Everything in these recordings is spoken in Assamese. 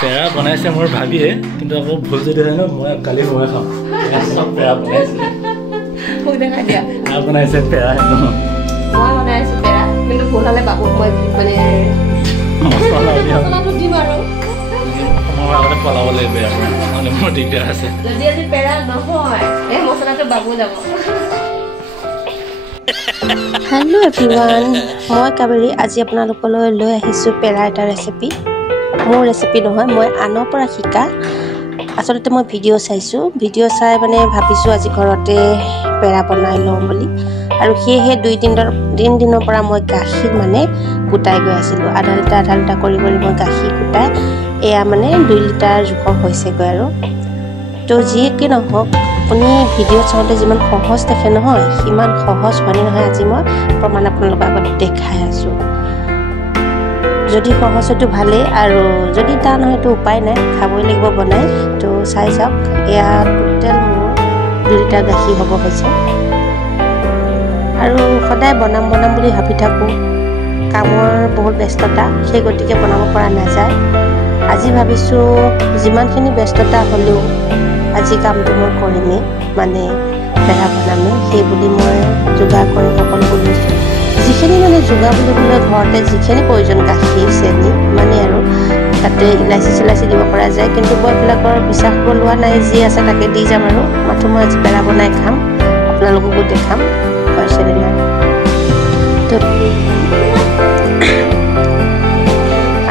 পেৰা বনাইছে মোৰ ভাবিয়ে কিন্তু আকৌ ভুল যদি হয় ন মই কালি মই খাম সব পেৰা বনাইছে মোক দেখা দিয়া বনাইছে পেৰা মই বনাইছো পেৰা কিন্তু ভুল হ'লে বাবুক মই মানে মছলাটো দিম আৰু মই আগতে পলাব লাগিব নহ'লে মোৰ দিগদাৰ আছে যদি আজি পেৰা নহয় এই মছলাটো বাবু যাব হেল্ল' এভৰিৱান মই কাবেৰী আজি আপোনালোকলৈ লৈ আহিছোঁ পেৰা এটা ৰেচিপি মোৰ ৰেচিপি নহয় মই আনৰ পৰা শিকা আচলতে মই ভিডিঅ' চাইছোঁ ভিডিঅ' চাই মানে ভাবিছোঁ আজি ঘৰতে পেৰা বনাই লওঁ বুলি আৰু সেয়েহে দিনৰ পৰা মই গাখীৰ মানে গোটাই গৈ আছিলোঁ আধা লিটাৰ কৰি মই গাখীৰ গোটাই এয়া মানে 2 লিটাৰ জোখৰ হৈছেগৈ আৰু তো যিয়ে কি নহওক আপুনি ভিডিঅ' চাওঁতে যিমান সহজ দেখে নহয় সিমান সহজ হয়নে নহয় আজি মই প্ৰমাণ আপোনালোকৰ আগত দেখাই আছোঁ যদি সহজ হয়তো ভালেই আৰু যদি টান হয়তো উপায় নাই খাবই লাগিব বনাই তো চাই যাওক এয়া টোটেল মোৰ 2 লিটাৰ গাখীৰ হ'ব হৈছে আৰু সদায় বনাম বুলি ভাবি থাকোঁ কামৰ বহুত ব্যস্ততা সেই গতিকে বনাব পৰা নাযায় আজি ভাবিছোঁ যিমানখিনি ব্যস্ততা হ'লেও আজি কামটো মই কৰিমেই মানে পেৰা বনামেই সেই বুলি মই যোগাৰ কৰি সকলোবোৰ লৈছোঁ যিখিনি মানে যোগাৰ বুলিবলৈ ঘৰতে যিখিনি প্ৰয়োজন গাখীৰ চেনি মানে আৰু তাতে ইলাচি দিব পৰা যায় কিন্তু মই এইবিলাকৰ বিশ্বাস কৰিব লোৱা নাই যি আছে তাকে দি যাম আৰু মাথো মই আজি পেৰা বনাই খাম আপোনালোককো দেখাম পাৰ্চেলি নাই তো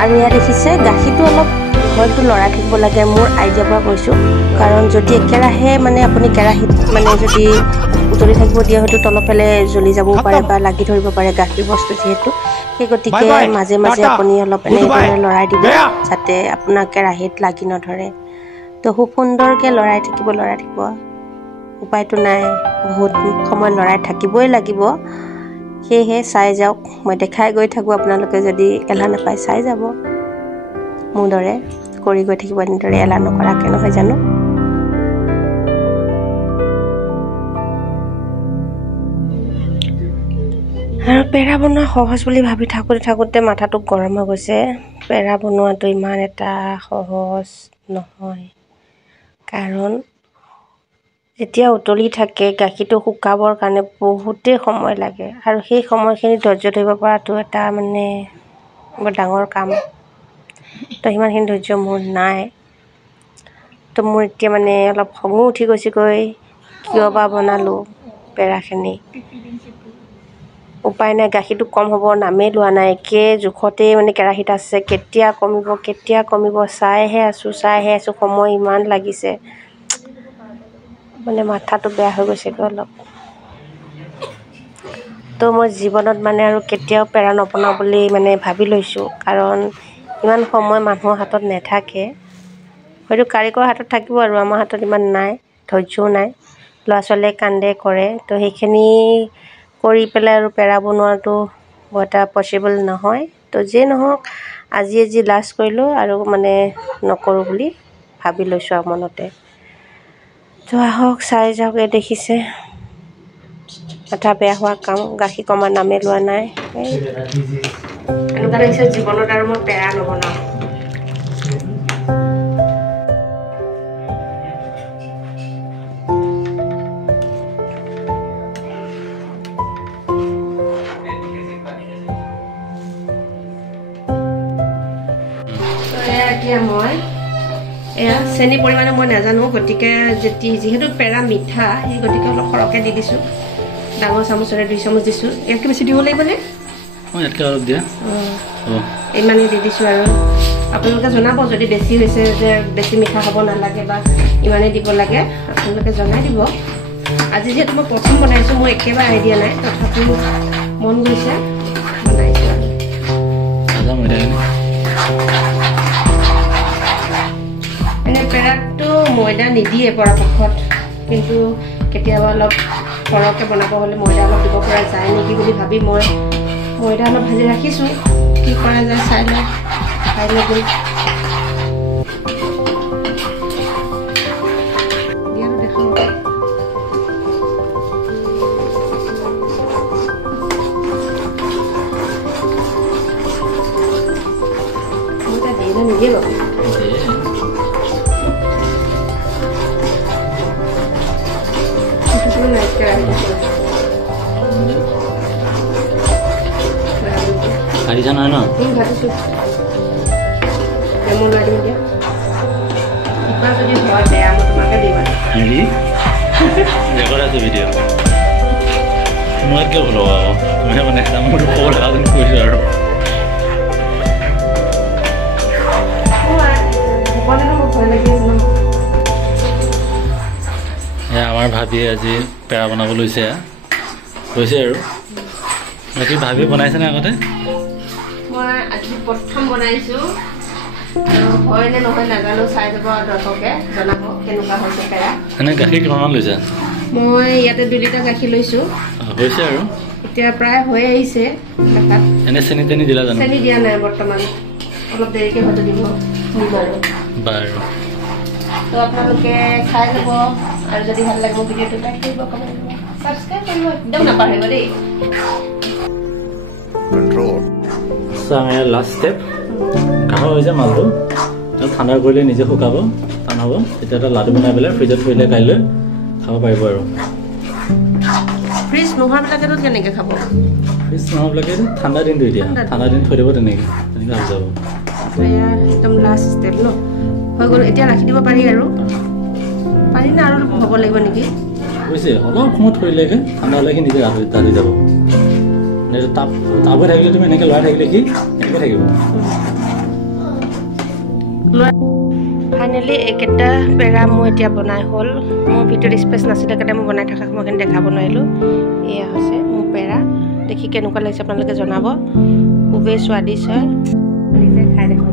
আৰু ইয়াত দেখিছে গাখীৰটো অলপ হয়তো লৰাই থাকিব লাগে মোৰ আইডিয়াৰ পৰা কৈছোঁ কাৰণ যদি একেৰাহে মানে আপুনি কেৰাহীত মানে যদি উতলি থাকিব দিয়ে হয়তো তলফালে জ্বলি যাবও পাৰে বা লাগি ধৰিব পাৰে গাখীৰ বস্তু যিহেতু সেই গতিকে মাজে আপুনি অলপ এনেদৰে লৰাই দিব যাতে আপোনাৰ কেৰাহীত লাগি নধৰে তো খুব সুন্দৰকৈ লৰাই থাকিব উপায়টো নাই বহুত সময় লৰাই থাকিবই লাগিব সেয়েহে চাই যাওক মই দেখাই গৈ থাকোঁ আপোনালোকে যদি এলাহ নাপায় চাই যাব মোৰ দৰে কৰি গৈ থাকিব এনেদৰে এলাহ নকৰাকৈ নহয় জানো আৰু পেৰা বনোৱা সহজ বুলি ভাবি থাকোঁতে মাথাটো গৰম হৈ গৈছে পেৰা বনোৱাটো ইমান এটা সহজ নহয় কাৰণ যেতিয়া উতলি থাকে গাখীৰটো শুকাবৰ কাৰণে বহুতেই সময় লাগে আৰু সেই সময়খিনি ধৈৰ্য ধৰিব পৰাটো এটা মানে বৰ ডাঙৰ কাম তো সিমানখিনি ধৈৰ্য মোৰ নাই তো মোৰ এতিয়া মানে অলপ খঙো উঠি গৈছেগৈ কিয় বা বনালোঁ পেৰাখিনি উপায় নাই গাখীৰটো কম হ'ব নামেই লোৱা নাই একে জোখতেই মানে কেৰাহীত আছে কেতিয়া কমিব চাইহে আছোঁ সময় ইমান লাগিছে মানে মাথাটো বেয়া হৈ গৈছেগৈ অলপ তো মই জীৱনত মানে আৰু কেতিয়াও পেৰা নবনাওঁ বুলি মানে ভাবি লৈছোঁ কাৰণ ইমান সময় মানুহৰ হাতত নাথাকে হয়তো কাৰিকৰ হাতত থাকিব আৰু আমাৰ হাতত ইমান নাই ধৈৰ্যও নাই ল'ৰা ছোৱালীয়ে কান্দে কৰে তো সেইখিনি কৰি পেলাই আৰু পেৰা বনোৱাটো বৰ এটা পচিবল নহয় তো যিয়ে নহওক আজি লাষ্ট কৰিলোঁ আৰু মানে নকৰোঁ বুলি ভাবি লৈছোঁ আৰু মনতে তো আহক চাই যাওক এই দেখিছে মাথা বেয়া হোৱা কাম গাখীৰ কমাৰ নামে লোৱা নাই এনেকুৱা লাগিছে জীৱনত আৰু মই পেৰা নবনাওঁ এতিয়া মই এয়া চেনি পৰিমাণে মই নাজানো গতিকে যিহেতু পেৰা মিঠা সেই গতিকে অলপ সৰহকৈ দি দিছোঁ ডাঙৰ চামুচেৰে 2 চামুচ দিছোঁ ইয়াতকৈ বেছি দিব লাগিবনে ইমানেই দি দিছোঁ আৰু আপোনালোকে জনাব যদি বেছি হৈছে যে বেছি মিঠা হ'ব নালাগে বা ইমানেই দিব লাগে আপোনালোকে জনাই দিব আজি যিহেতু মই প্ৰথম বনাইছোঁ মোৰ একেবাৰে আইডিয়া নাই তথাপিও মন গৈছে বনাইছোঁ এনে পেৰাটো ময়দা নিদিয়ে পৰাপক্ষত কিন্তু কেতিয়াবা অলপ সৰহকৈ বনাব হ'লে ময়দা অলপ দিব পৰা যায় নেকি বুলি ভাবি মই ময়দা অলপ ভাজি ৰাখিছোঁ কি কৰা যায় চাই লৈ গৈ নিদিয়ে বাৰু কাটিছা নহয় ন ভাবিছোঁ নেমু লৈ দিম এতিয়া কিবা যদি হয় বেয়া মই তোমাকে দিম হেৰি ৰেকৰ্ড আছে ভিডিঅ' মই কিয় ভুল হ'ব তুমিহে বনাইছা মোৰ ক'ব লগা যেন কৈছোঁ আৰু আমাৰ ভাবিয়ে আজি পেৰা বনাব লৈছে আৰু বাকী ভাবি বনাইছেনে আগতে মই আজি প্ৰথম বনাইছোঁ হয় নে নহয় নাজানো চাই যাব আৰু দৰ্শকে জনাব কেনেকুৱা হৈছে পেৰা এনে গাখীৰ কিমান লৈছা মই ইয়াতে 2 লিটাৰ গাখীৰ লৈছোঁ হৈছে আৰু এতিয়া প্ৰায় হৈ আহিছে দেখাত এনে চেনি তেনি দিলা জানো চেনি দিয়া নাই বৰ্তমান অলপ দেৰিকৈ হয়তো দিব আৰু বাৰু তো আপোনালোকে চাই ল'ব আৰু যদি ভাল লাগে ভিডিঅ'টো লাইক কৰিব কমেণ্ট কৰিব ছাবস্ক্ৰাইব কৰিব একদম নাপাহৰিব দেই লাষ্ট ষ্টেপ কাঢ়া হৈ যায় মালটো ঠাণ্ডা কৰিলে নিজে শুকাব টান হ'ব তেতিয়া এটা লাডু বনাই পেলাই ফ্ৰিজত থৈ কাইলৈ খাব পাৰিব আৰু ফ্ৰিজ নোহোৱাবিলাকেতো কেনেকৈ খাব ফ্ৰিজ নোহোৱাবিলাকে ঠাণ্ডা দিনটো এতিয়া ঠাণ্ডা দিন থৈ দিব তেনেকৈ হৈ যাব একদম লাষ্ট ষ্টেপ ন হৈ গ'ল এতিয়া ৰাখি দিব পাৰি আৰু পাৰি না আৰু হ'ব লাগিব নেকি বুজিছে অলপ সময় থৈলেকে ঠাণ্ডা হ'লে নিজে দালি যাব তাপ হৈ থাকিলে তুমি এনেকৈ লৰাই থাকিলে কি এনেকৈ থাকিব ফাইনেলি এইকেইটা পেৰা মোৰ এতিয়া বনাই হ'ল মোৰ ভিডিঅ'ত স্পেচ নাছিলে কাৰণে মই বনাই থকা সময়খিনি দেখাব নোৱাৰিলোঁ এয়া হৈছে মোৰ পেৰা দেখি কেনেকুৱা লাগিছে আপোনালোকে জনাব খুবেই স্বাদিষ্ট হয় খাই দেখোঁ